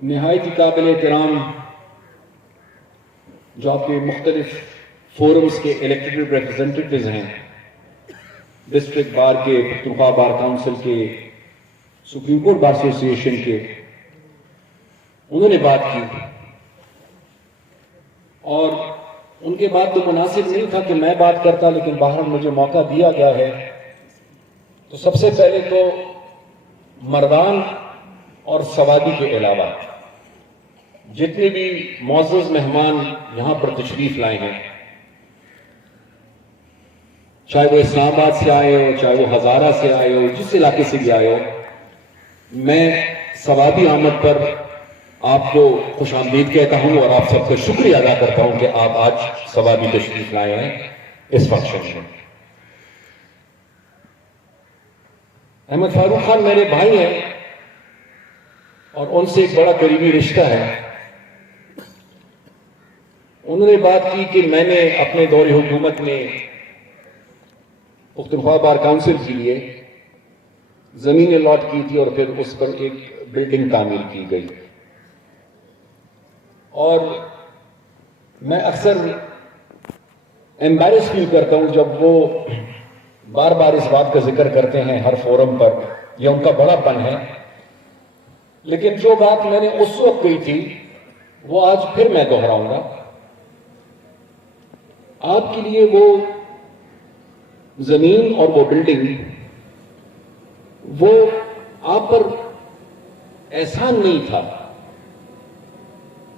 निहायत ही काबिल एहतराम जो आपके मुख्तलिफ फोरम्स के इलेक्टेड रिप्रेजेंटेटिव्स हैं, डिस्ट्रिक्ट बार के, पख्तूनख्वा बार काउंसिल के, सुप्रीम कोर्ट बार एसोसिएशन के, उन्होंने बात की और उनके बाद तो मुनासिब नहीं था कि मैं बात करता, लेकिन बाहर मुझे मौका दिया गया है। तो सबसे पहले तो मर्दान और सवादी के अलावा जितने भी मौजूद मेहमान यहां पर तशरीफ लाए हैं, चाहे वो इस्लामाबाद से आए हो, चाहे वो हजारा से आए हो, जिस इलाके से भी आए हो, मैं सवादी आमद पर आपको खुशामदीद कहता हूं और आप सबका शुक्रिया अदा करता हूं कि आप आज सवादी तशरीफ लाए हैं इस फंक्शन में। अहमद फारूक खान मेरे भाई हैं और उनसे एक बड़ा करीबी रिश्ता है। उन्होंने बात की कि मैंने अपने दौरे हुकूमत में पख्तूनख्वा बार काउंसिल के लिए जमीन अलॉट की थी और फिर उस पर एक बिल्डिंग तामीर की गई। और मैं अक्सर एम्बैरेस फील करता हूं जब वो बार बार इस बात का जिक्र करते हैं हर फोरम पर, यह उनका बड़ापन है। लेकिन जो बात मैंने उस वक्त कही थी वो आज फिर मैं दोहराऊंगा। आपके लिए वो जमीन और वो बिल्डिंग, वो आप पर एहसान नहीं था,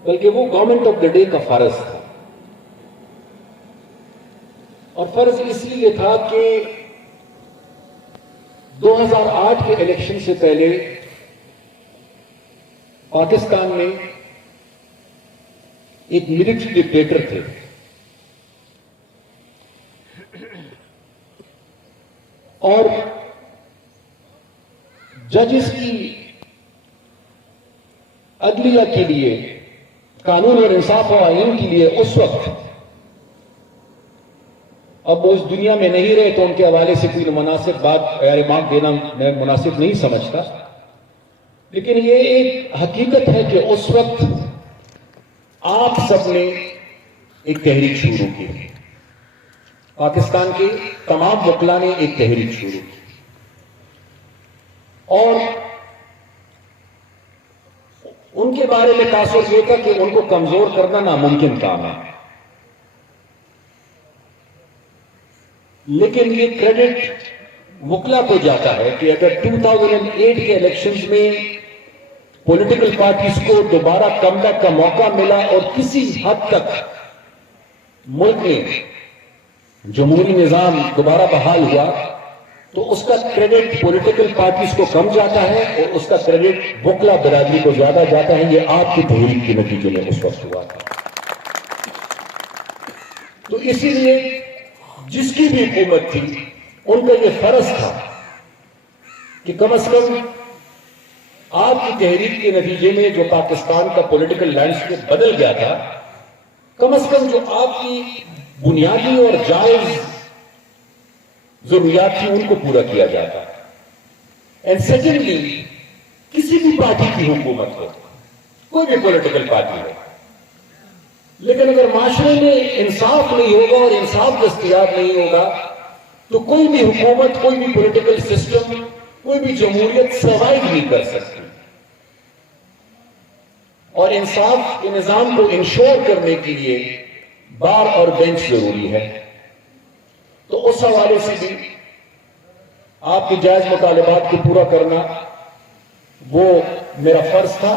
बल्कि वो गवर्नमेंट ऑफ द डे का फर्ज था। और फर्ज इसलिए था कि 2008 के इलेक्शन से पहले पाकिस्तान में एक मिलिट्री डिक्टेटर थे और जजेस की अदलिया के लिए, कानून और इंसाफ और आईन के लिए उस वक्त, अब वो इस दुनिया में नहीं रहे तो उनके हवाले से कोई मुनासिब बात या रिमार्क देना मैं मुनासिब नहीं समझता, लेकिन ये एक हकीकत है कि उस वक्त आप सबने एक तहरीक शुरू की। पाकिस्तान के तमाम वकला ने एक तहरीक शुरू की और उनके बारे में तासुर यह था कि उनको कमजोर करना नामुमकिन काम है। लेकिन ये क्रेडिट वकला को जाता है कि अगर 2008 के इलेक्शंस में पॉलिटिकल पार्टीज को दोबारा कमबैक का मौका मिला और किसी हद तक मुल्क में जमहूरी निजाम दोबारा बहाल हुआ, तो उसका क्रेडिट पॉलिटिकल पार्टीज को कम जाता है और उसका क्रेडिट वकला बिरादरी को ज्यादा जाता है। ये आपकी तहरीक के नतीजे में उस वक्त हुआ था। तो इसीलिए जिसकी भी हुकूमत थी उनका यह फर्ज था कि कम से कम आपकी तहरीक के नतीजे में जो पाकिस्तान का पॉलिटिकल लैंडस्केप बदल गया था, कम से कम जो आपकी बुनियादी और जायज जरूरियात थी उनको पूरा किया जाता है। एंड सेकेंडली, किसी भी पार्टी की हुकूमत हो, कोई भी पॉलिटिकल पार्टी हो, लेकिन अगर माशरे में इंसाफ नहीं होगा और इंसाफ दस्तयाब नहीं होगा तो कोई भी हुकूमत, कोई भी पॉलिटिकल सिस्टम, कोई भी जमहूरियत सर्वाइव नहीं कर सकती। और इंसाफ के निजाम को इंश्योर करने के लिए बार और बेंच जरूरी है। तो उस हवाले से भी आपके जायज मुतालिबात को पूरा करना वो मेरा फर्ज था।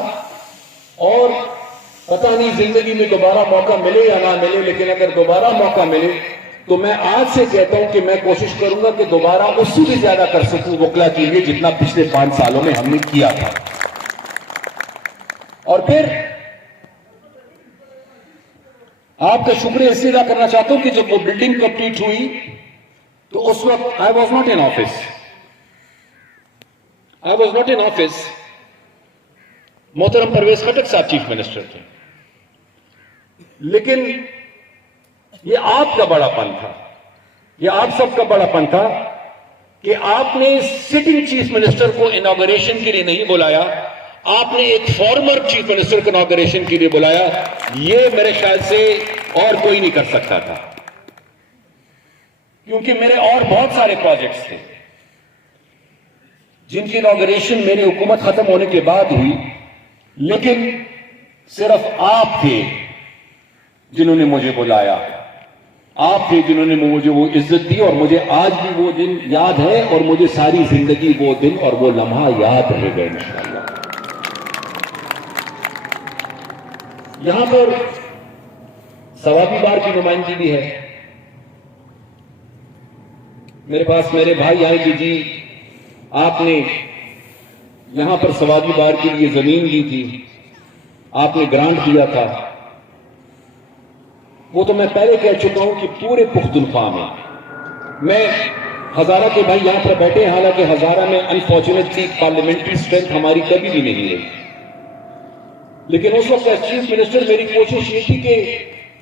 और पता नहीं जिंदगी में दोबारा मौका मिले या ना मिले, लेकिन अगर दोबारा मौका मिले तो मैं आज से कहता हूं कि मैं कोशिश करूंगा कि दोबारा उससे भी ज्यादा कर सकूं वकला के लिए जितना पिछले 5 सालों में हमने किया था। और फिर आपका शुक्रिया इसलिए अदा करना चाहता हूं कि जब वो बिल्डिंग कंप्लीट हुई तो उस वक्त I was not in office, मोहतरम परवेज खटक साहब चीफ मिनिस्टर थे। लेकिन ये आपका बड़ापन था, ये आप सबका बड़ापन था कि आपने सिटिंग चीफ मिनिस्टर को इनॉग्रेशन के लिए नहीं बुलाया, आपने एक फॉर्मर चीफ मिनिस्टर को इनॉग्रेशन के लिए बुलाया, ये मेरे ख्याल से और कोई नहीं कर सकता था, क्योंकि मेरे और बहुत सारे प्रोजेक्ट्स थे जिनकी इनॉग्रेशन मेरी हुकूमत खत्म होने के बाद हुई, लेकिन सिर्फ आप थे जिन्होंने मुझे बुलाया, आप थे जिन्होंने मुझे वो इज्जत दी, और मुझे आज भी वो दिन याद है और मुझे सारी जिंदगी वो दिन और वो लम्हा याद रहेगा इंशाअल्लाह। यहां पर सवाबी बार की नुमाइंदगी भी है। मेरे पास मेरे भाई आए कि जी आपने यहां पर सवाबी बार के लिए जमीन दी थी, आपने ग्रांट दिया था। वो तो मैं पहले कह चुका हूं कि पूरे पुख्तनख्वा में, मैं हजारा के भाई यहां पर बैठे, हालांकि हजारा में अनफॉर्चुनेटली पार्लियामेंट्री स्ट्रेंथ हमारी कभी भी नहीं रही, लेकिन उस वक्त एज चीफ मिनिस्टर मेरी कोशिश ये थी कि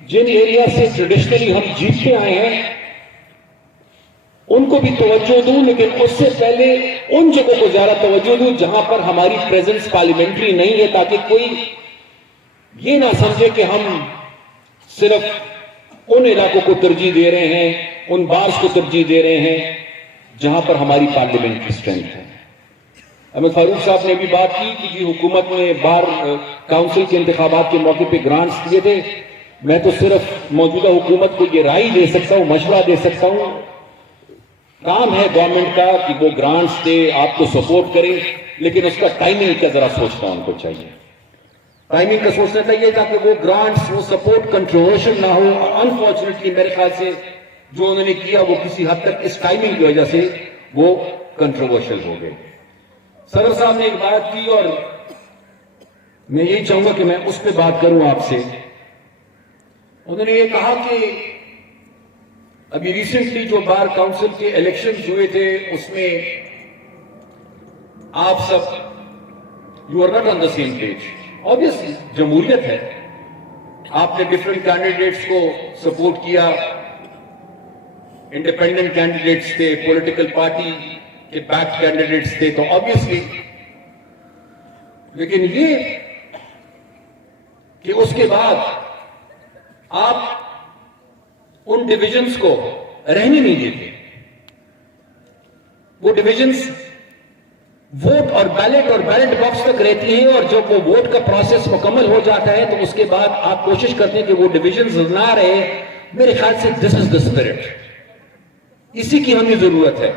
जिन एरिया से ट्रेडिशनली हम जीतते आए हैं उनको भी तवज्जो दूं, लेकिन उससे पहले उन जगहों को ज्यादा तवज्जो दूं जहां पर हमारी प्रेजेंस पार्लियामेंट्री नहीं है, ताकि कोई ये ना समझे कि हम सिर्फ उन इलाकों को तरजीह दे रहे हैं, उन बार्स को तरजीह दे रहे हैं जहां पर हमारी पार्लियामेंट्री स्ट्रेंथ है। अहमद फारूक साहब ने भी बात की कि जी हुकूमत ने बार काउंसिल के इंतखाबात के मौके पर ग्रांट्स दिए थे। मैं तो सिर्फ मौजूदा हुकूमत को ये राय दे सकता हूं, मशवरा दे सकता हूं, काम है गवर्नमेंट का कि वो ग्रांट्स दे, आपको सपोर्ट करें, लेकिन उसका टाइमिंग का जरा सोचना उनको चाहिए, टाइमिंग का सोचना चाहिए ताकि वो ग्रांट्स, वो सपोर्ट कंट्रोवर्शियल ना हो। अनफॉर्चुनेटली मेरे ख्याल से जो उन्होंने किया वो किसी हद तक इस टाइमिंग की वजह से वो कंट्रोवर्शियल हो गए। सदर साहब ने एक बात की और मैं यही चाहूंगा कि मैं उस पर बात करूं आपसे। उन्होंने ये कहा कि अभी रिसेंटली जो बार काउंसिल के इलेक्शंस हुए थे उसमें आप सब you are not on the same page. Obviously जमहूरियत है, आपने डिफरेंट कैंडिडेट्स को सपोर्ट किया, इंडिपेंडेंट कैंडिडेट्स थे, पॉलिटिकल पार्टी के बैक कैंडिडेट्स थे, तो ऑब्वियसली, लेकिन ये कि उसके बाद आप उन डिविजन्स को रहने नहीं देते। वो डिविजन्स वोट और बैलेट बॉक्स तक रहती हैं, और जब वो वोट का प्रोसेस मुकम्मल हो जाता है तो उसके बाद आप कोशिश करते हैं कि वो डिविजन्स ना रहे। मेरे ख्याल से दिस इज द स्पिरिट, इसी की हमें जरूरत है।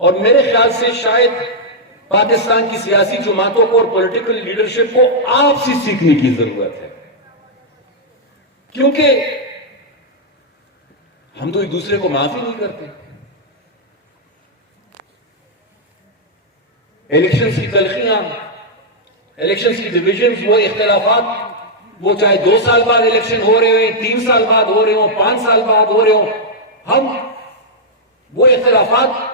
और मेरे ख्याल से शायद पाकिस्तान की सियासी जमातों को और पॉलिटिकल लीडरशिप को आपसे सीखने की जरूरत है, क्योंकि हम तो एक दूसरे को माफ ही नहीं करते। इलेक्शंस की तलखियां, इलेक्शंस की डिविजन्स, वो इख्तिलाफात, वो चाहे 2 साल बाद इलेक्शन हो रहे हो, 3 साल बाद हो रहे हो, 5 साल बाद हो रहे हो, हम वो इख्तिलाफात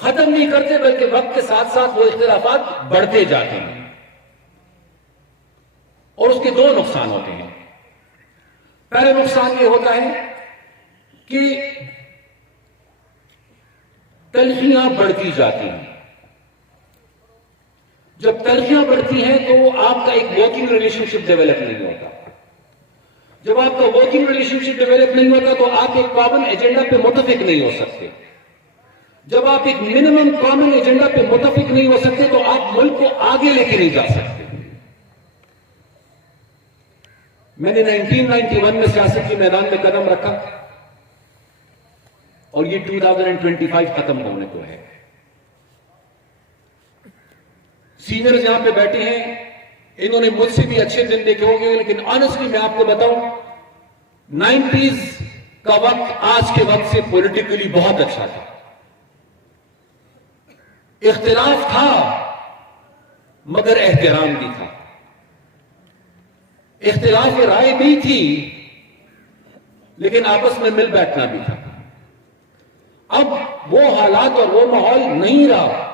खत्म नहीं करते, बल्कि वक्त के साथ साथ वो इख्तिलाफात बढ़ते जाते हैं। और उसके 2 नुकसान होते हैं। पहला नुकसान ये होता है कि तलखियां बढ़ती जाती हैं। जब तलखियां बढ़ती हैं तो आपका एक वर्किंग रिलेशनशिप डेवलप नहीं होता। जब आपका वर्किंग रिलेशनशिप डेवलप नहीं होता तो आप एक कॉमन एजेंडा पे मुत्तफिक नहीं हो सकते। जब आप एक मिनिमम कॉमन एजेंडा पे मुत्तफिक नहीं हो सकते तो आप मुल्क को आगे लेके नहीं जा सकते। मैंने 1991 में सियासत के मैदान में कदम रखा और ये 2025 खत्म होने को है। सीनियर्स यहां पे बैठे हैं, इन्होंने मुझसे भी अच्छे दिन देखे होंगे, लेकिन ऑनेस्टली मैं आपको बताऊं, 90s का वक्त आज के वक्त से पॉलिटिकली बहुत अच्छा था। इख्तिलाफ था मगर एहतराम भी था, इख्तिलाफ राय भी थी लेकिन आपस में मिल बैठना भी था। अब वो हालात और वो माहौल नहीं रहा।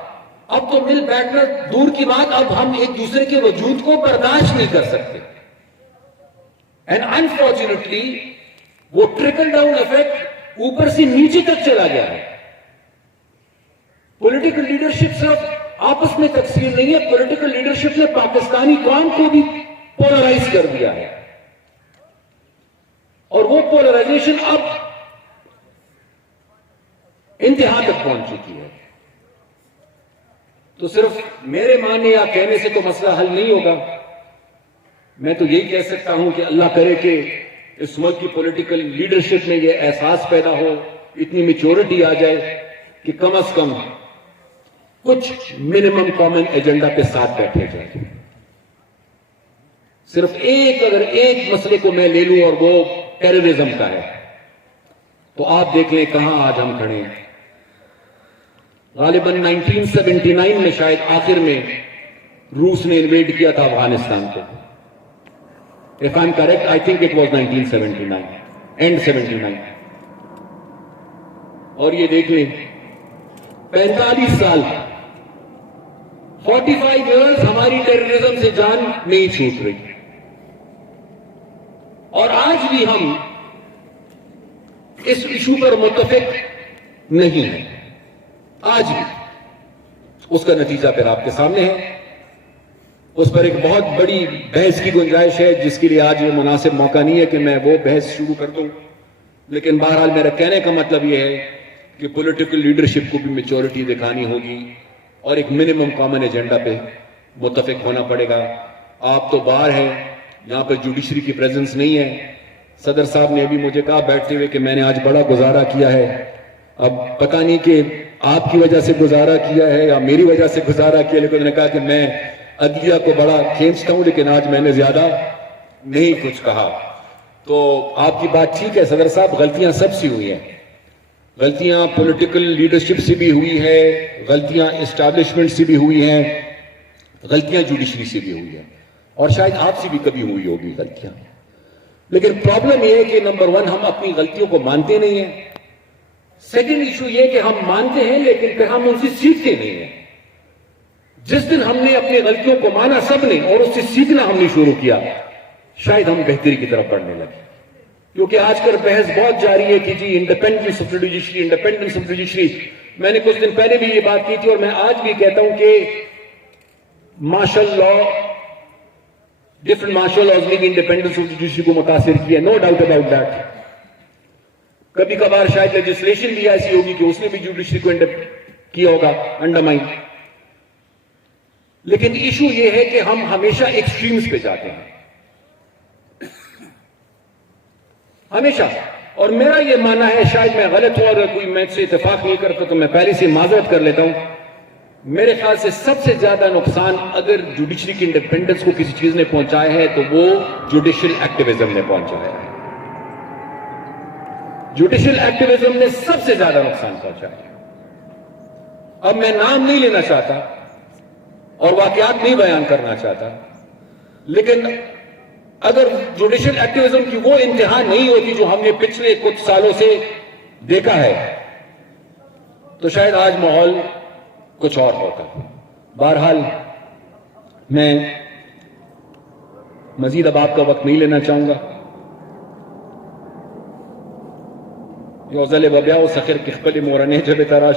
अब तो मिल बैठना दूर की बात, अब हम एक दूसरे के वजूद को बर्दाश्त नहीं कर सकते। एंड अनफॉर्चुनेटली वो ट्रिकल डाउन इफेक्ट ऊपर से नीचे तक चला गया है। पॉलिटिकल लीडरशिप सिर्फ आपस में तकसीर नहीं है, पॉलिटिकल लीडरशिप ने पाकिस्तानी कौम को भी पोलराइज कर दिया है और वो पोलराइजेशन अब इंतहा तक पहुंच चुकी है। तो सिर्फ मेरे मानने या कहने से तो मसला हल नहीं होगा। मैं तो यही कह सकता हूं कि अल्लाह करे कि इस मुल्क की पॉलिटिकल लीडरशिप में यह एहसास पैदा हो, इतनी मैच्योरिटी आ जाए कि कम से कम कुछ मिनिमम कॉमन एजेंडा पे साथ बैठे जाए। सिर्फ अगर एक मसले को मैं ले लूं और वो टेररिज्म का है, तो आप देख लें कहां आज हम खड़े हैं। गालिबन 1979 में शायद आखिर में रूस ने इन्वेड किया था अफगानिस्तान को। If I am correct, I think it was 1979, and 79। और ये देख लें 45 साल, 45 इयर्स हमारी टेररिज्म से जान नहीं छूट रही और आज भी हम इस इशू पर मुत्तफिक नहीं है। आज भी उसका नतीजा फिर आपके सामने है। उस पर एक बहुत बड़ी बहस की गुंजाइश है, जिसके लिए आज ये मुनासिब मौका नहीं है कि मैं वो बहस शुरू कर दूं। लेकिन बहरहाल मेरा कहने का मतलब यह है कि पॉलिटिकल लीडरशिप को भी मैच्योरिटी दिखानी होगी और एक मिनिमम कॉमन एजेंडा पे मुत्तफिक होना पड़ेगा। आप तो बाहर हैं, यहां पर जुडिशरी की प्रेजेंस नहीं है। सदर साहब ने अभी मुझे कहा बैठते हुए कि मैंने आज बड़ा गुजारा किया है। अब पता नहीं कि आपकी वजह से गुजारा किया है या मेरी वजह से गुजारा किया, लेकिन उन्होंने कहा कि मैं अदलिया को बड़ा खींचता हूं, लेकिन आज मैंने ज्यादा नहीं कुछ कहा। तो आपकी बात ठीक है सदर साहब, गलतियां सबसे हुई हैं। गलतियां पॉलिटिकल लीडरशिप से भी हुई है, गलतियां एस्टैब्लिशमेंट से भी हुई हैं, गलतियां जुडिशरी से भी हुई है और शायद आपसे भी कभी हुई होगी गलतियां। लेकिन प्रॉब्लम यह है कि नंबर 1 हम अपनी गलतियों को मानते नहीं है। सेकंड इशू यह कि हम मानते हैं लेकिन फिर हम उनसे सीखते नहीं है। जिस दिन हमने अपनी गलतियों को माना सबने और उससे सीखना हमने शुरू किया, शायद हम बेहतरी की तरफ बढ़ने लगे। क्योंकि आजकल बहस बहुत जारी है कि जी independence of judiciary, independence of judiciary. मैंने कुछ दिन पहले भी ये बात की थी और मैं आज भी कहता हूं कि martial law, different martial laws ने भी इंडिपेंडेंस ऑफ जुडिशरी को मुतासिर किया, नो डाउट अबाउट दैट। कभी कभार शायद लेजिस्लेशन भी ऐसी होगी कि उसने भी जुडिशरी को किया होगा अंडरमाइन। लेकिन इशू यह है कि हम हमेशा एक्सट्रीम्स पे जाते हैं, हमेशा। और मेरा यह मानना है, शायद मैं गलत हूं और कोई मैं से इत्तेफाक नहीं करता तो मैं पहले से माजरत कर लेता हूं। मेरे ख्याल से सबसे ज्यादा नुकसान अगर जुडिशरी की इंडिपेंडेंस को किसी चीज ने पहुंचाया है तो वो जुडिशियल एक्टिविज्म ने पहुंचाया है। जुडिशियल एक्टिविज्म ने सबसे ज्यादा नुकसान पहुंचाया। अब मैं नाम नहीं लेना चाहता और वाकयात नहीं बयान करना चाहता, लेकिन अगर जुडिशियल एक्टिविज्म की वो इंतहा नहीं होती जो हमने पिछले कुछ सालों से देखा है, तो शायद आज माहौल कुछ और होता। बहरहाल मैं मजीद अब आपका वक्त नहीं लेना चाहूंगा। योजल बब्या सखिर किखबल मोरने जब तराश